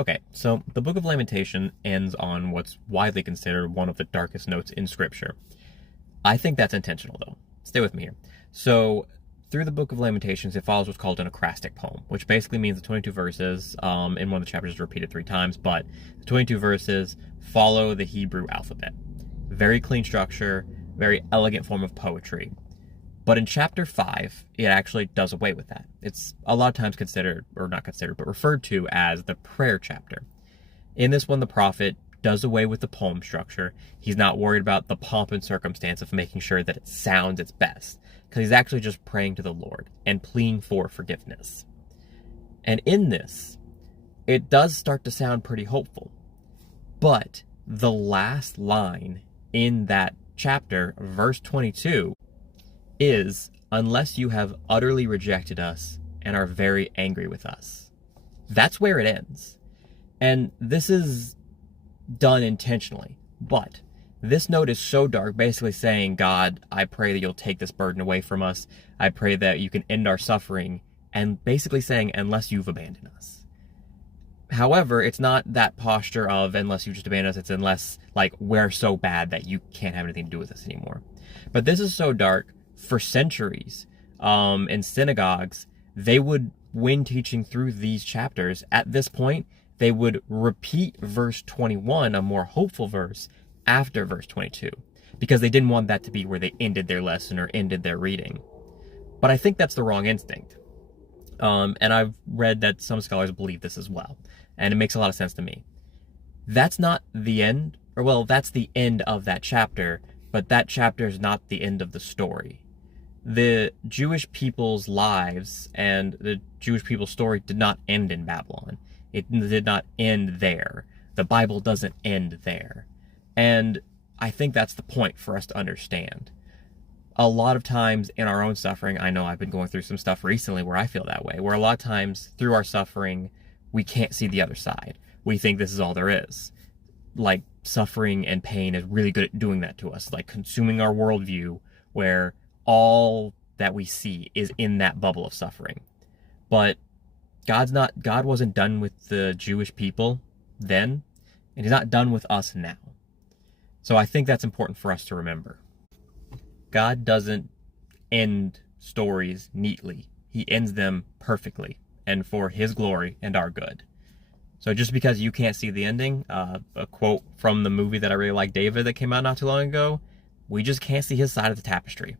Okay, so the Book of Lamentation ends on what's widely considered one of the darkest notes in Scripture. I think that's intentional, though. Stay with me here. So, through the Book of Lamentations, it follows what's called an acrostic poem, which basically means the 22 verses, in one of the chapters is repeated 3 times, but the 22 verses follow the Hebrew alphabet. Very clean structure, very elegant form of poetry. But in chapter 5, it actually does away with that. It's a lot of times considered, or not considered, but referred to as the prayer chapter. In this one, the prophet does away with the poem structure. He's not worried about the pomp and circumstance of making sure that it sounds its best, because he's actually just praying to the Lord and pleading for forgiveness. And in this, it does start to sound pretty hopeful. But the last line in that chapter, verse 22, is, unless you have utterly rejected us and are very angry with us. That's where it ends. And this is done intentionally. But this note is so dark, basically saying, God, I pray that you'll take this burden away from us. I pray that you can end our suffering. And basically saying, unless you've abandoned us. However, it's not that posture of, unless you just abandon us, it's unless, like, we're so bad that you can't have anything to do with us anymore. But this is so dark. For centuries, in synagogues, they would, when teaching through these chapters, at this point, they would repeat verse 21, a more hopeful verse, after verse 22, because they didn't want that to be where they ended their lesson or ended their reading. But I think that's the wrong instinct. And I've read that some scholars believe this as well, and it makes a lot of sense to me. That's not the end, or well, that's the end of that chapter, but that chapter is not the end of the story. The Jewish people's lives and the Jewish people's story did not end in Babylon. It did not end there. The Bible doesn't end there. And I think that's the point for us to understand. A lot of times in our own suffering, I know I've been going through some stuff recently where I feel that way, where a lot of times through our suffering, we can't see the other side. We think this is all there is. Like, suffering and pain is really good at doing that to us, like consuming our worldview, where all that we see is in that bubble of suffering. But God wasn't done with the Jewish people then, and he's not done with us now. So I think that's important for us to remember. God doesn't end stories neatly. He ends them perfectly and for his glory and our good. So just because you can't see the ending, a quote from the movie that I really like, David, that came out not too long ago, we just can't see his side of the tapestry.